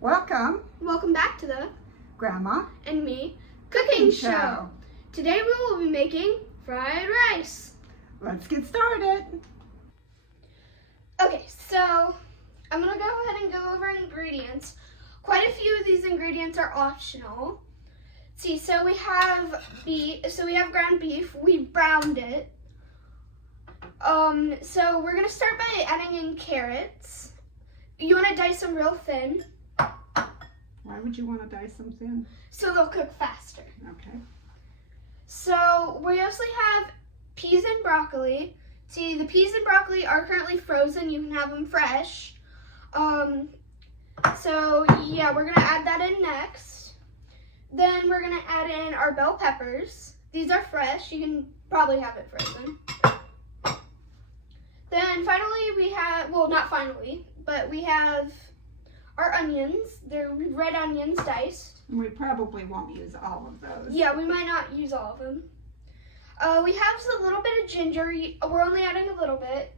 Welcome back to the Grandma and Me Cooking Show. Today we will be making fried rice. Let's get started. Okay, so I'm going to go ahead and go over ingredients. Quite a few of these ingredients are optional. See, so we have ground beef. We browned it. So we're going to start by adding in carrots. You want to dice them real thin. Why would you want to dice them thin? So they'll cook faster. Okay. So we also have peas and broccoli. See, the peas and broccoli are currently frozen. You can have them fresh. So yeah, we're gonna add that in next. Then we're gonna add in our bell peppers. These are fresh. You can probably have it frozen. Then finally we have, well, not finally, but we have our onions. They're red onions diced. And we probably won't use all of those. Yeah, we might not use all of them. We have a little bit of ginger. We're only adding a little bit.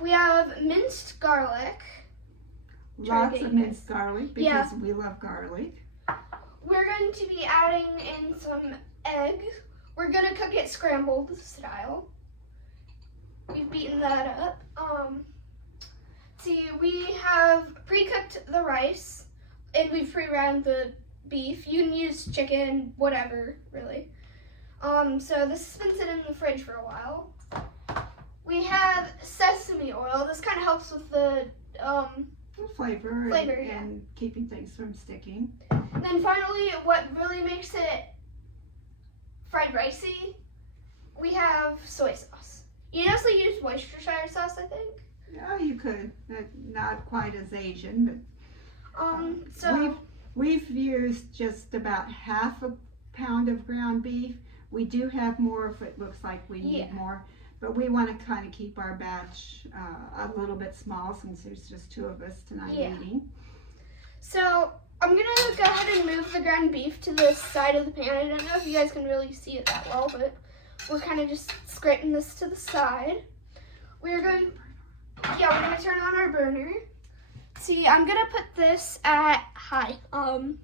We have minced garlic. Lots of minced garlic because we love garlic. We're going to be adding in some egg. We're going to cook it scrambled style. We've beaten that up. See, we have pre-cooked the rice and we've pre-ground the beef. You can use chicken, whatever, really. So this has been sitting in the fridge for a while. We have sesame oil. This kind of helps with the flavor yeah. And keeping things from sticking. And then finally, what really makes it fried ricey, we have soy sauce. You can also use Worcestershire sauce, I think. Yeah, you could. Not quite as Asian, but so we've used just about half a pound of ground beef. We do have more if it looks like we need more, but we want to kind of keep our batch a little bit small since there's just two of us tonight eating. So I'm gonna go ahead and move the ground beef to the side of the pan. I don't know if you guys can really see it that well, but we're kind of just scraping this to the side. We're going to turn on our burner. See, I'm gonna put this at high, 4,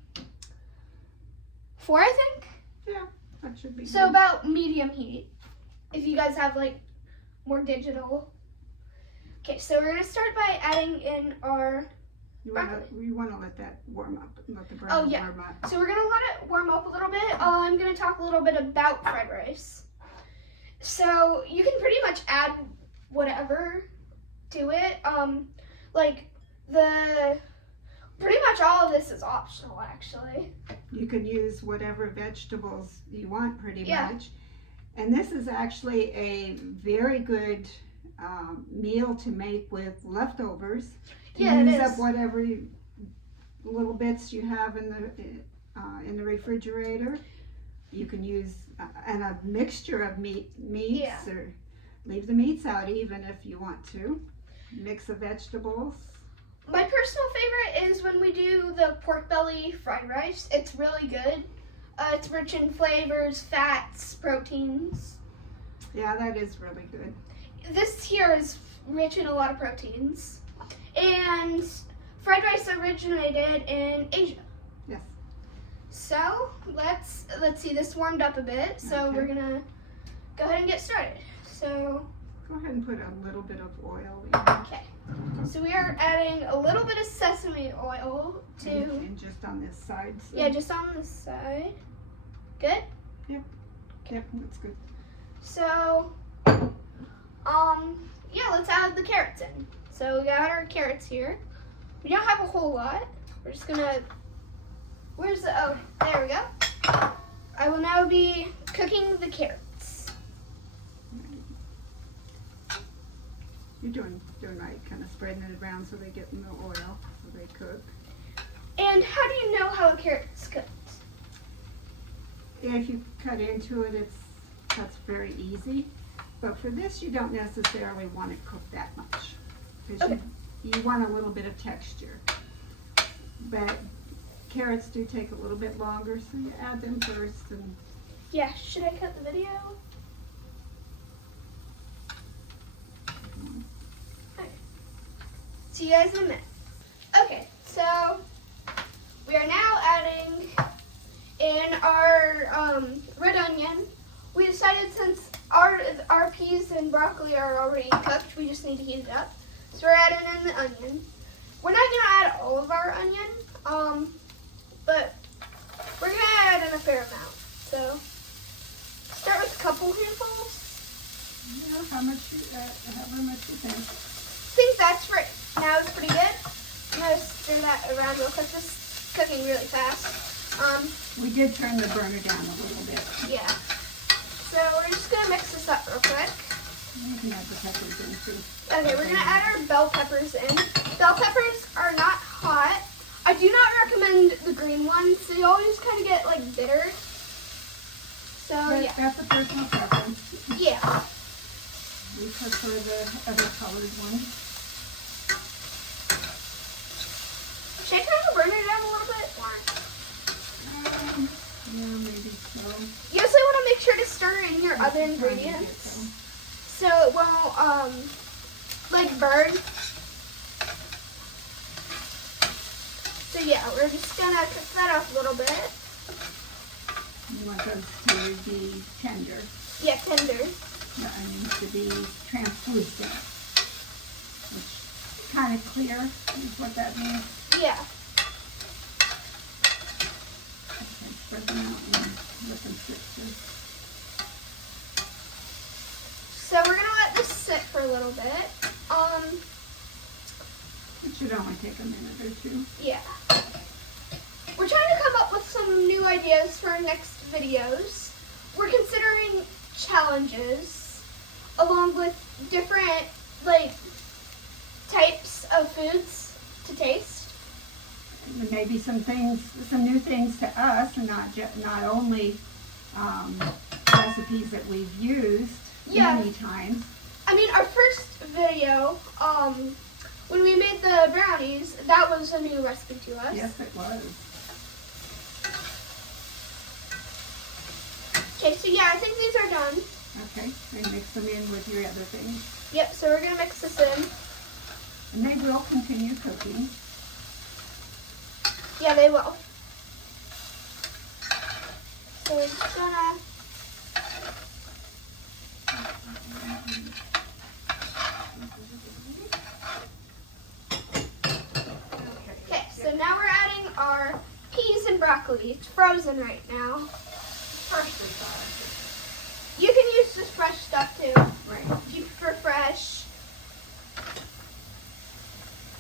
I think. Yeah, that should be so good. About medium heat. If you guys have like more digital. Okay, so we're gonna start by adding in our. We want to let that warm up, let the burner warm up. So we're gonna let it warm up a little bit. I'm gonna talk a little bit about fried rice. So you can pretty much add whatever to it. Pretty much all of this is optional, actually. You can use whatever vegetables you want, pretty much. And this is actually a very good meal to make with leftovers. To use up whatever little bits you have in the refrigerator. You can use a mixture of meats, or leave the meats out even if you want to. Mix of vegetables. My personal favorite is when we do the pork belly fried rice. It's really good. It's rich in flavors, fats, proteins. Yeah, that is really good. This here is rich in a lot of proteins. And fried rice originated in Asia. Yes. So let's see, this warmed up a bit, so we're gonna go ahead and get started. So go ahead and put a little bit of oil in. Okay. So we are adding a little bit of sesame oil to and just on this side. So. Yeah, just on this side. Good? Yep, that's good. So let's add the carrots in. So we got our carrots here. We don't have a whole lot. We're just gonna, there we go. I will now be cooking the carrots. You're doing right, kind of spreading it around so they get in the oil, so they cook. And how do you know how a carrot's cooked? If you cut into it, that's very easy. But for this, you don't necessarily want it cooked that much. Because you want a little bit of texture. But carrots do take a little bit longer, so you add them first. And yeah, should I cut the video? See you guys in a minute. Okay, so we are now adding in our red onion. We decided since our peas and broccoli are already cooked, we just need to heat it up. So we're adding in the onion. We're not gonna add all of our onion, but we're gonna add in a fair amount. So start with a couple handfuls. How much you think? I think that's right now is pretty good. I'm gonna stir that around real quick. This is cooking really fast. We did turn the burner down a little bit. Yeah. So we're just gonna mix this up real quick. You can add the peppers in too. Okay, we're gonna add our bell peppers in. Bell peppers are not hot. I do not recommend the green ones. They always kind of get like bitter. So yeah. That's a personal preference. Yeah. We prefer the other colored one. Should I turn the burner down a little bit more? Yeah, maybe so. You also want to make sure to stir in your other ingredients so it won't like burn. So yeah, we're just gonna cook that up a little bit. You want those to be tender. Yeah, tender. The onions to be translucent. Which kind of clear is what that means. Yeah. Okay, spread them out and let them sit too. So we're gonna let this sit for a little bit. It should only take a minute or two. Yeah. We're trying to come up with some new ideas for our next videos. We're considering challenges along with different like types of foods to taste. And maybe some new things to us, and not only recipes that we've used many times. I mean, our first video, when we made the brownies, that was a new recipe to us. Yes, it was. Okay, so yeah, I think these are done. Okay, and mix them in with your other things. Yep, so we're gonna mix this in. And they will continue cooking. Yeah, they will. So we're just gonna... Okay, so now we're adding our peas and broccoli. It's frozen right now. Freshly thawed. You can use just fresh stuff too. Right. If you prefer fresh.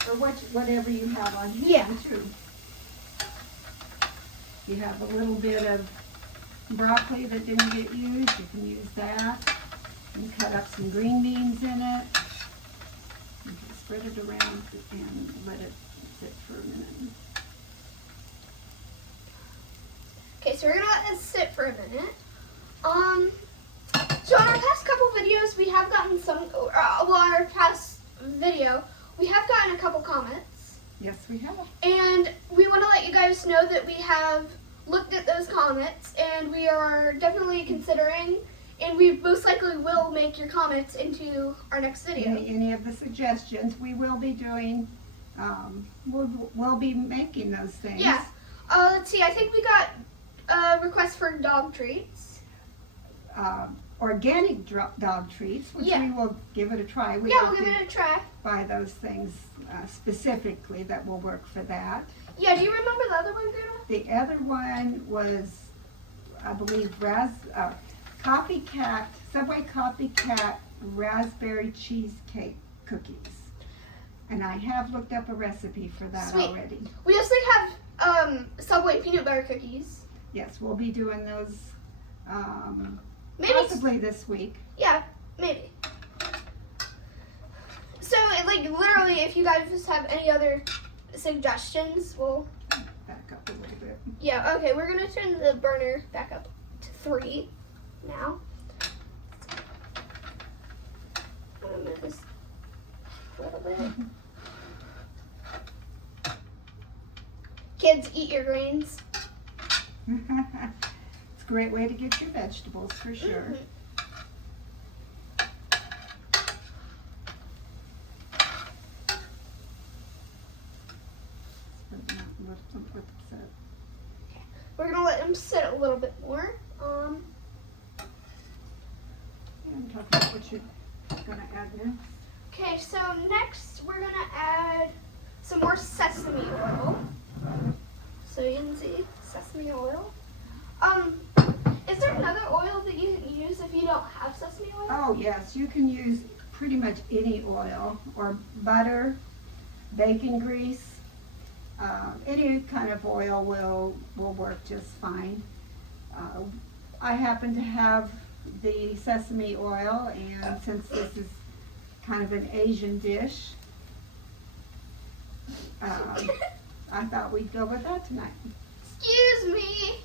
Or whatever you have on hand, Yeah. too. You have a little bit of broccoli that didn't get used, you can use that. And cut up some green beans in it. You can spread it around and let it sit for a minute. Okay, so we're gonna let this sit for a minute. So in our past couple videos, we have gotten our past video, we have gotten a couple comments. Yes, we have. And we want to let you guys know that we have looked at those comments and we are definitely considering, and we most likely will make your comments into our next video. Any of the suggestions, we will be doing, we'll be making those things. Yeah. Let's see, I think we got a request for dog treats. Organic dog treats, which we will give it a try. We'll give it a try. Buy those things specifically that will work for that. Yeah, do you remember the other one, Grandma? The other one was, I believe, Subway Copycat raspberry cheesecake cookies. And I have looked up a recipe for that already. We also have Subway peanut butter cookies. Yes, we'll be doing those Maybe possibly this week. Yeah, maybe. So, like, literally, if you guys have any other suggestions, we'll... Back up a little bit. Yeah, okay, we're going to turn the burner back up to 3 now. I'm going to move this a little bit. Kids, eat your greens. It's a great way to get your vegetables, for sure. Mm-hmm. Let them sit. We're gonna let them sit a little bit more. And talk about what you're gonna add next. Okay, so next we're gonna add some more sesame oil. So you can see sesame oil. Is there another oil that you can use if you don't have sesame oil? Oh yes, you can use pretty much any oil or butter, bacon grease. Any kind of oil will work just fine. I happen to have the sesame oil, and since this is kind of an Asian dish, I thought we'd go with that tonight. Excuse me.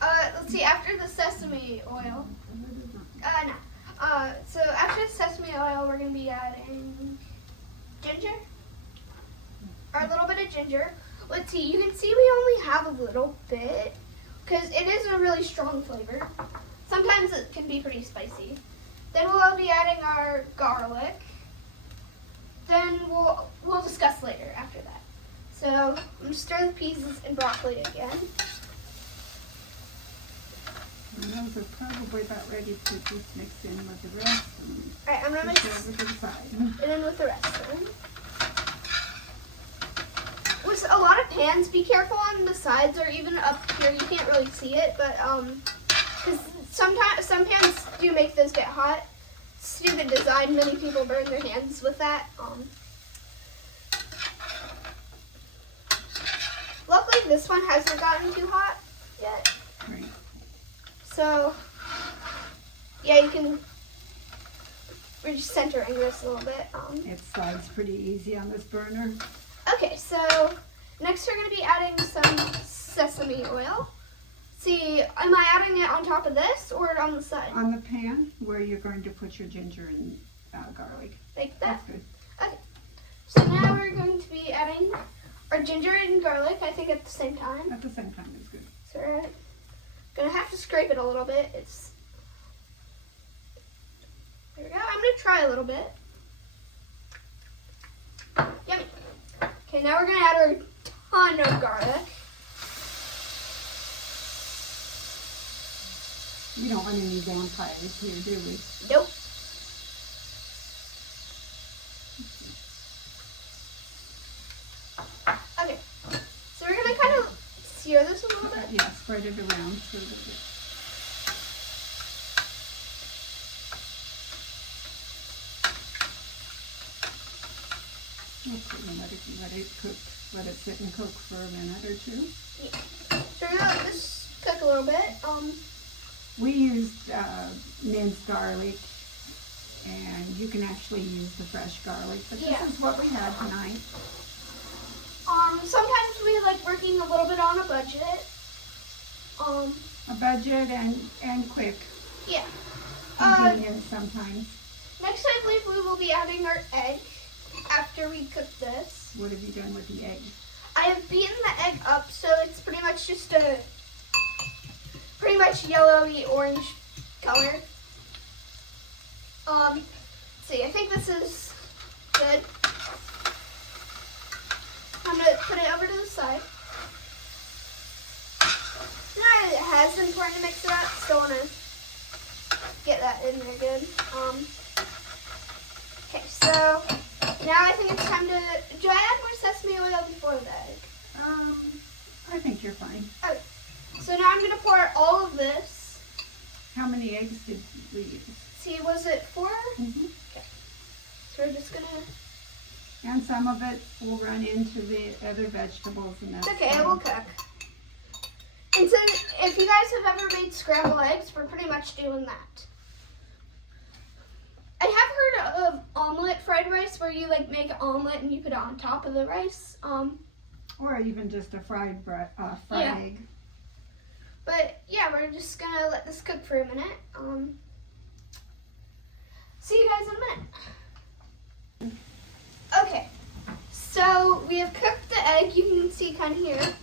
Let's see, after the sesame oil. No. So after the sesame oil, we're going to be adding ginger. Or a little bit of ginger. Let's see, you can see we only have a little bit because it is a really strong flavor. Sometimes it can be pretty spicy. Then we'll be adding our garlic. Then we'll discuss later after that. So I'm going to stir the peas and broccoli again. And those are probably about ready to just mix in with the rest. Alright, I'm going to mix over to the side. it in with the rest then. With a lot of pans, be careful on the sides or even up here. You can't really see it, but because sometimes some pans do make those get hot. Stupid design. Many people burn their hands with that. Luckily, this one hasn't gotten too hot yet. Right. So, yeah, you can. We're just centering this a little bit. It slides pretty easy on this burner. Okay, so next we're going to be adding some sesame oil. See, am I adding it on top of this or on the side? On the pan where you're going to put your ginger and garlic. Like that? That's good. Okay. So now we're going to be adding our ginger and garlic, I think at the same time. At the same time is good. So we're going to have to scrape it a little bit. There we go. I'm going to try a little bit. Yummy. Okay, now we're going to add our ton of garlic. We don't want any vampires here, do we? Nope. Okay, so we're going to kind of sear this a little bit. Yeah, spread it around so that it... Okay, and let it cook, let it sit and cook for a minute or two. Yeah. So we're going to let this cook a little bit. We used minced garlic, and you can actually use the fresh garlic, but Yeah. this is what we had tonight. Sometimes we like working a little bit on a budget. A budget and quick, Yeah. convenient sometimes. Next, I believe we will be adding our egg after we cook this. What have you done with the egg? I have beaten the egg up, so it's pretty much just a pretty much yellowy orange color. Let's see, I think this is good. I'm gonna put it over to the side. Not that it has been important to mix it up, still wanna get that in there good. Okay, so now I think it's time to, do I add more sesame oil before the egg? I think you're fine. Okay, so now I'm gonna pour all of this. How many eggs did we use? See, was it 4? Mm-hmm. So we're just gonna, And some of it will run into the other vegetables, and that's okay, it fine. will cook. And so if you guys have ever made scrambled eggs, we're pretty much doing that. I have heard of omelet fried rice where you like make an omelet and you put it on top of the rice. Or even just a fried Yeah. egg. But yeah, we're just gonna let this cook for a minute. See you guys in a minute. Okay, so we have cooked the egg. You can see kind of here.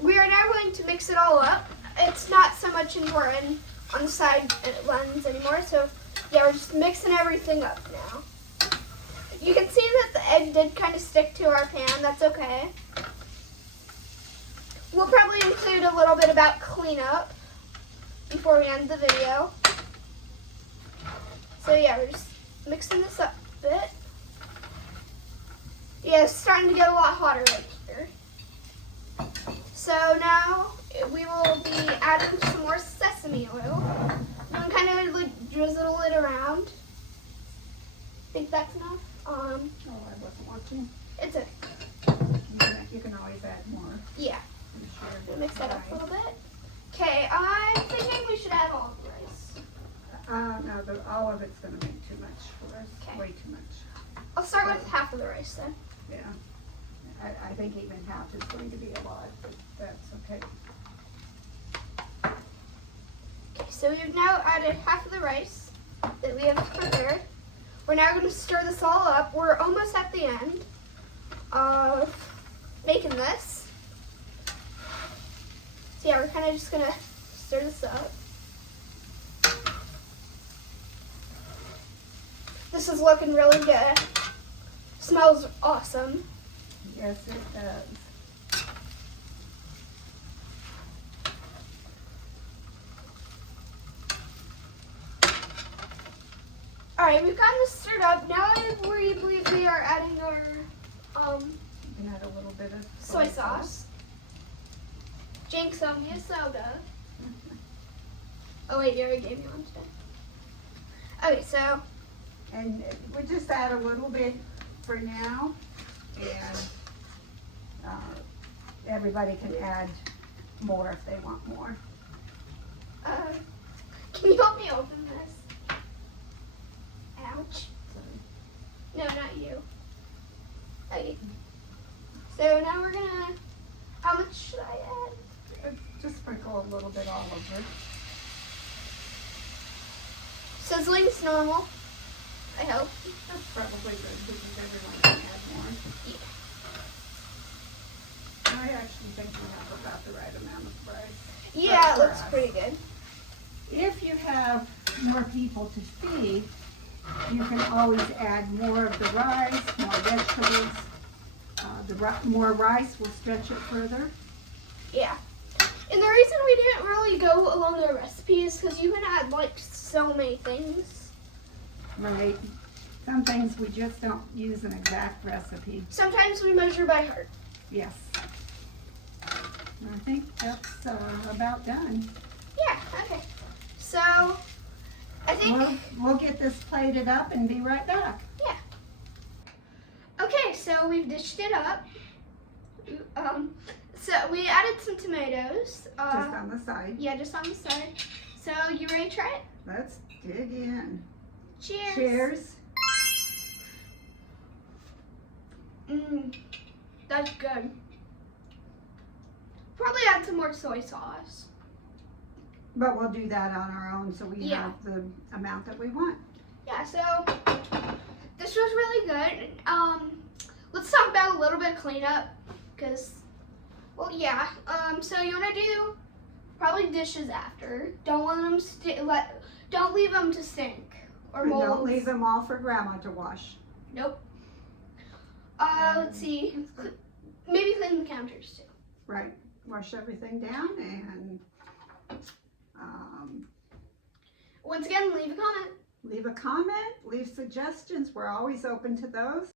We are now going to mix it all up. It's not so much important on the side lens anymore. So yeah, we're just mixing everything up now. You can see that the egg did kind of stick to our pan. That's okay. we'll probably include a little bit about cleanup before we end the video. So yeah, we're just mixing this up a bit. Yeah, it's starting to get a lot hotter right here. So now we will be adding some more sesame oil. I'm kind of like drizzle it around. Think that's enough? Oh, I wasn't watching. It's a You can always add more. yeah. I'm sure. We'll mix that up a little bit. Okay, I'm thinking we should add all of the rice. No, all of it's going to make too much for us. Okay. Way too much. I'll start with half of the rice then. Yeah. I think even half is going to be a lot, but that's okay. Okay, so we've now added half of the rice that we have prepared. We're now going to stir this all up. We're almost at the end of making this. So yeah, we're kind of just going to stir this up. This is looking really good. Smells awesome. Yes, it does. Alright, we've gotten this stirred up. Now I believe we are adding our You can add a little bit of soy sauce. Jinx on me a soda. Oh wait, you already gave me one today. Okay, so And we just add a little bit for now, and everybody can add more if they want more. can you help me open this? Ouch. No, not you. Okay. So now we're gonna, how much should I add? Just sprinkle a little bit all over. Sizzling's normal, I hope. That's probably good because everyone can add more. Yeah. I actually think we have about the right amount of rice. Yeah, it for looks us. pretty good. If you have more people to feed, you can always add more of the rice, more vegetables. More rice will stretch it further. Yeah. And the reason we didn't really go along the recipe is because you can add like so many things. Right. Some things we just don't use an exact recipe. Sometimes we measure by heart. Yes. I think that's about done. Yeah, okay. So, I think, We'll get this plated up and be right back. okay, so we've dished it up. So we added some tomatoes. Just on the side. Yeah, just on the side. So, you ready to try it? Let's dig in. Cheers. Cheers. That's good. Probably add some more soy sauce. But we'll do that on our own so we Yeah. have the amount that we want. Yeah, so this was really good. Let's talk about a little bit of cleanup, because, well, yeah. So you want to do probably dishes after. Don't want them don't leave them to stink or And mold. don't leave them all for Grandma to wash. Nope. Let's see. Maybe clean the counters too. Right. Wash everything down and Once again, leave a comment. leave a comment, leave suggestions. We're always open to those.